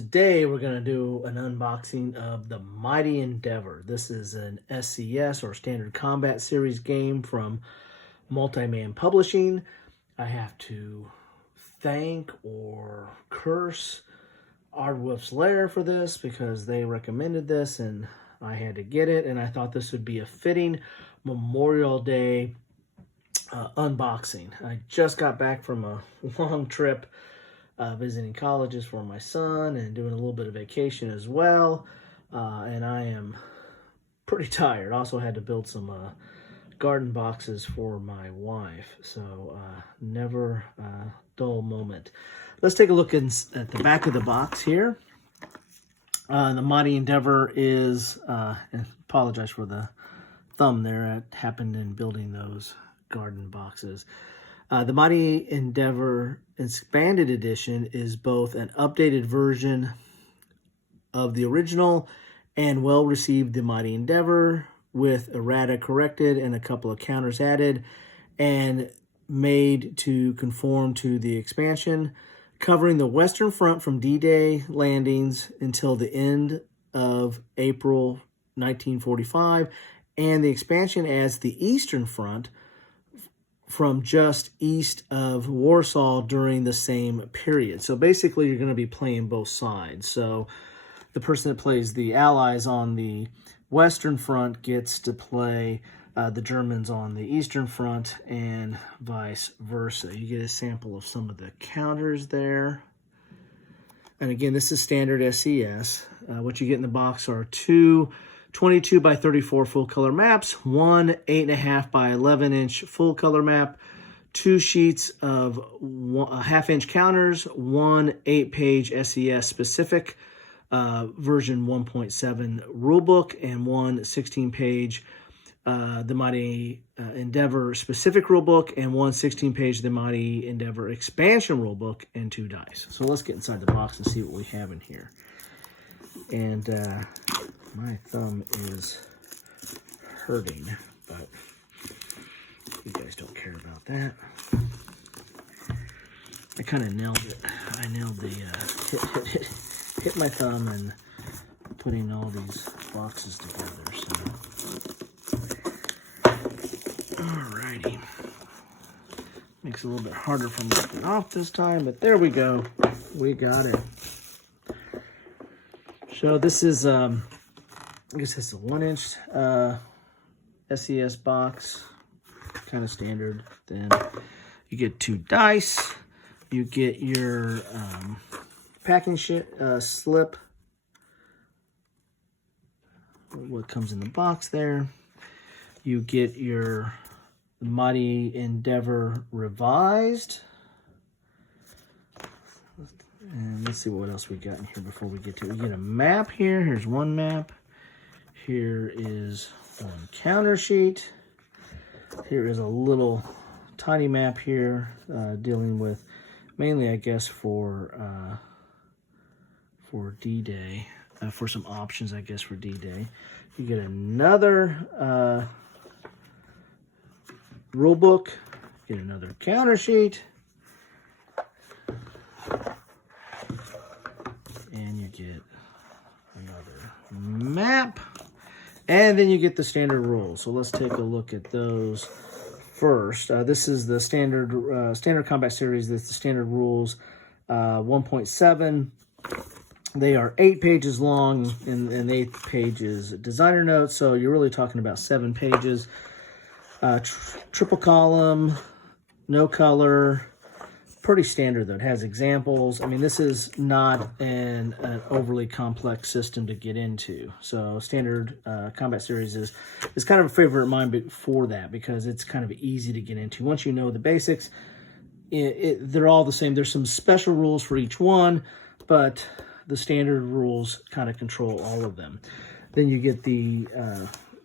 today we're going to do an unboxing of the Mighty Endeavor. This is an SCS or Standard Combat Series game from Multi-Man Publishing. I have to thank or curse Ardwolf's Lair for this because they recommended this and I had to get it, and I thought this would be a fitting Memorial Day unboxing. I just got back from a long trip visiting colleges for my son and doing a little bit of vacation as well, and I am pretty tired. Also had to build some garden boxes for my wife, so never a dull moment. Let's take a look at the back of the box here. The Mighty Endeavor is, and apologize for the thumb there, it happened in building those garden boxes. The Mighty Endeavor Expanded Edition is both an updated version of the original and well received the Mighty Endeavor with errata corrected and a couple of counters added and made to conform to the expansion, covering the Western Front from D-Day landings until the end of April 1945, and the expansion adds the Eastern Front from just east of Warsaw during the same period. So basically you're going to be playing both sides. So the person that plays the Allies on the Western Front gets to play the Germans on the Eastern Front and vice versa. You get a sample of some of the counters there. And again, this is standard SCS. What you get in the box are two 22 by 34 full color maps, one 8.5 by 11 inch full color map, two sheets of half-inch counters, one 8-page SCS specific version 1.7 rulebook, and one 16-page the Mighty Endeavor specific rulebook, and one 16-page the Mighty Endeavor expansion rulebook, and 2 dice. So let's get inside the box and see what we have in here. And my thumb is hurting, but you guys don't care about that. I kind of nailed it. I nailed the hit my thumb and putting all these boxes together. So, alrighty, makes it a little bit harder for me to get off this time, but there we go. We got it. So this is, I guess it's a 1-inch SCS box, kind of standard. Then you get 2 dice. You get your packing slip, what comes in the box there. You get your Mighty Endeavor Revised. And let's see what else we got in here before we get to it. We get a map here. Here's one map. Here is one counter sheet. Here is a little tiny map here dealing with mainly, I guess, for D-Day, for some options, I guess, for D-Day. You get another rule book. Get another counter sheet. And you get another map, and then you get the standard rules. So let's take a look at those first. This is the standard combat series. That's the standard rules 1.7. They are 8 pages long, and 8 pages designer notes. So you're really talking about 7 pages. Triple column, no color. Pretty standard, though. It has examples. I mean, this is not an overly complex system to get into. So standard combat series is kind of a favorite of mine for that, because it's kind of easy to get into. Once you know the basics, they're all the same. There's some special rules for each one, but the standard rules kind of control all of them. Then you get the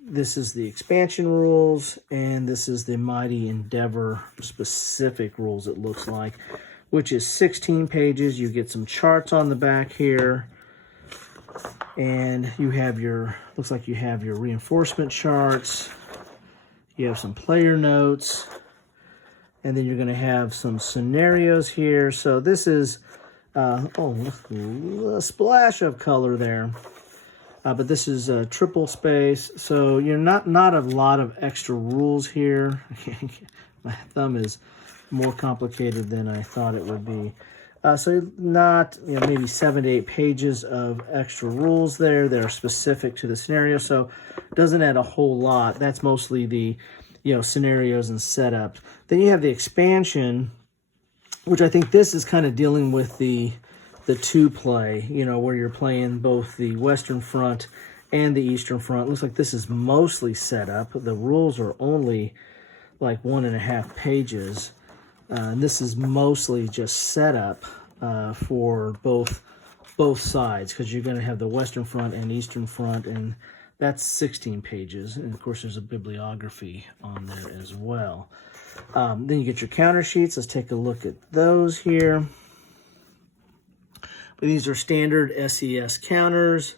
this is the expansion rules, and this is the Mighty Endeavor specific rules, it looks like, which is 16 pages. You get some charts on the back here, and you have your, looks like you have your reinforcement charts. You have some player notes, and then you're going to have some scenarios here. So this is A splash of color there. But this is a triple space, so you're not a lot of extra rules here. My thumb is more complicated than I thought it would be. So not, maybe 7 to 8 pages of extra rules there that are specific to the scenario. So it doesn't add a whole lot. That's mostly the, scenarios and setup. Then you have the expansion, which I think this is kind of dealing with the two-play, where you're playing both the Western Front and the Eastern Front. Looks like this is mostly set up. The rules are only like 1.5 pages. And this is mostly just set up for both sides, because you're going to have the Western Front and Eastern Front, and that's 16 pages. And, of course, there's a bibliography on there as well. Then you get your counter sheets. Let's take a look at those here. But these are standard SES counters.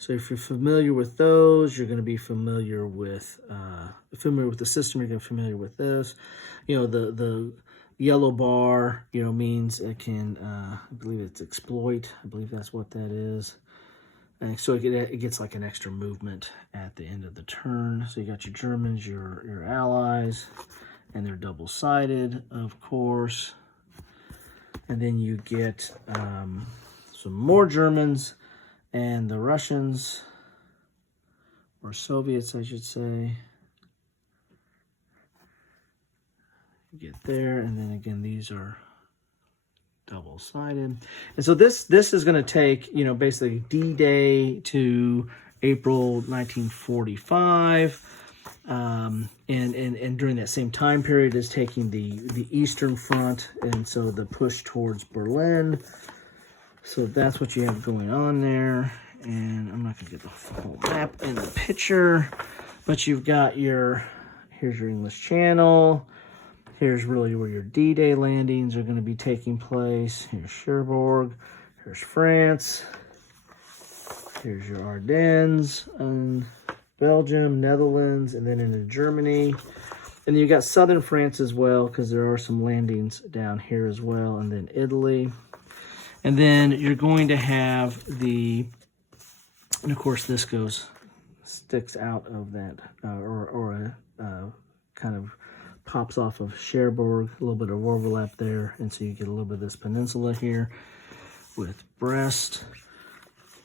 So if you're familiar with those, you're going to be familiar with the system. You're going to be familiar with this. The yellow bar, means it can, I believe it's exploit. I believe that's what that is. And so it gets like an extra movement at the end of the turn. So you got your Germans, your allies, and they're double-sided, of course. And then you get some more Germans and the Russians, or Soviets, I should say. You get there, and then again, these are double-sided. And so this is going to take, basically D-Day to April 1945. And during that same time period is taking the Eastern Front, and so the push towards Berlin. So that's what you have going on there. And I'm not going to get the full map in the picture, but you've got here's your English Channel. Here's really where your D-Day landings are going to be taking place. Here's Cherbourg. Here's France. Here's your Ardennes and Belgium, Netherlands, and then into Germany. And you've got southern France as well, because there are some landings down here as well, and then Italy. And then you're going to have and of course this sticks out of that, kind of pops off of Cherbourg, a little bit of overlap there, and so you get a little bit of this peninsula here with Brest.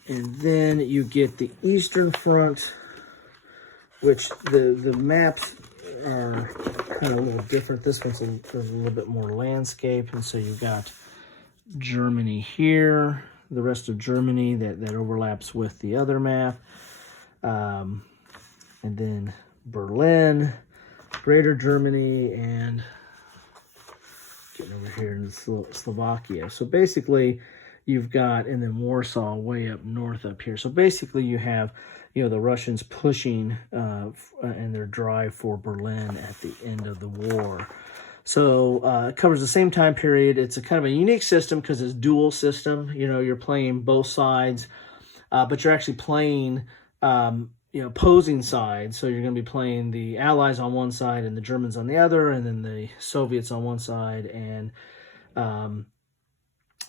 And then you get the Eastern Front, which the maps are kind of a little different. This one's a little bit more landscape, and so you've got Germany here, the rest of Germany that overlaps with the other map, and then Berlin, Greater Germany, and getting over here in Slovakia. So basically, you've got, and then Warsaw way up north up here. So basically, you have, the Russians pushing and their drive for Berlin at the end of the war. So it covers the same time period. It's a kind of a unique system because it's dual system. You're playing both sides, but you're actually playing, opposing sides. So you're going to be playing the Allies on one side and the Germans on the other, and then the Soviets on one side and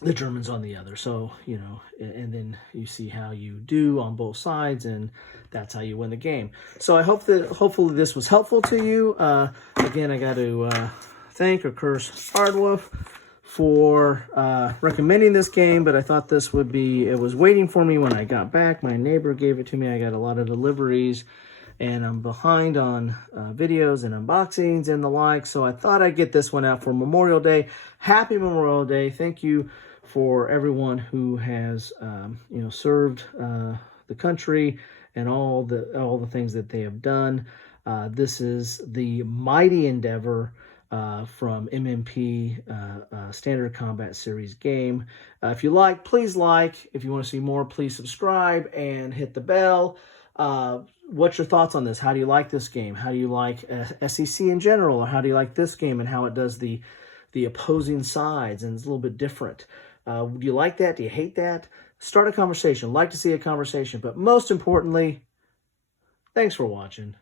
the Germans on the other. So, and then you see how you do on both sides, and that's how you win the game. So I hope that hopefully this was helpful to you. Again, I got to thank or curse Hardwolf for recommending this game, but I thought it was waiting for me when I got back. My neighbor gave it to me. I got a lot of deliveries, and I'm behind on videos and unboxings and the like, so I thought I'd get this one out for Memorial Day. Happy Memorial Day. Thank you for everyone who has, served the country and all the things that they have done. This is the Mighty Endeavor from MMP Standard Combat Series game. If you like, please like. If you want to see more, please subscribe and hit the bell. What's your thoughts on this? How do you like this game? How do you like SEC in general? Or how do you like this game and how it does the opposing sides, and it's a little bit different? Do you like that? Do you hate that? Start a conversation. Like to see a conversation. But most importantly, thanks for watching.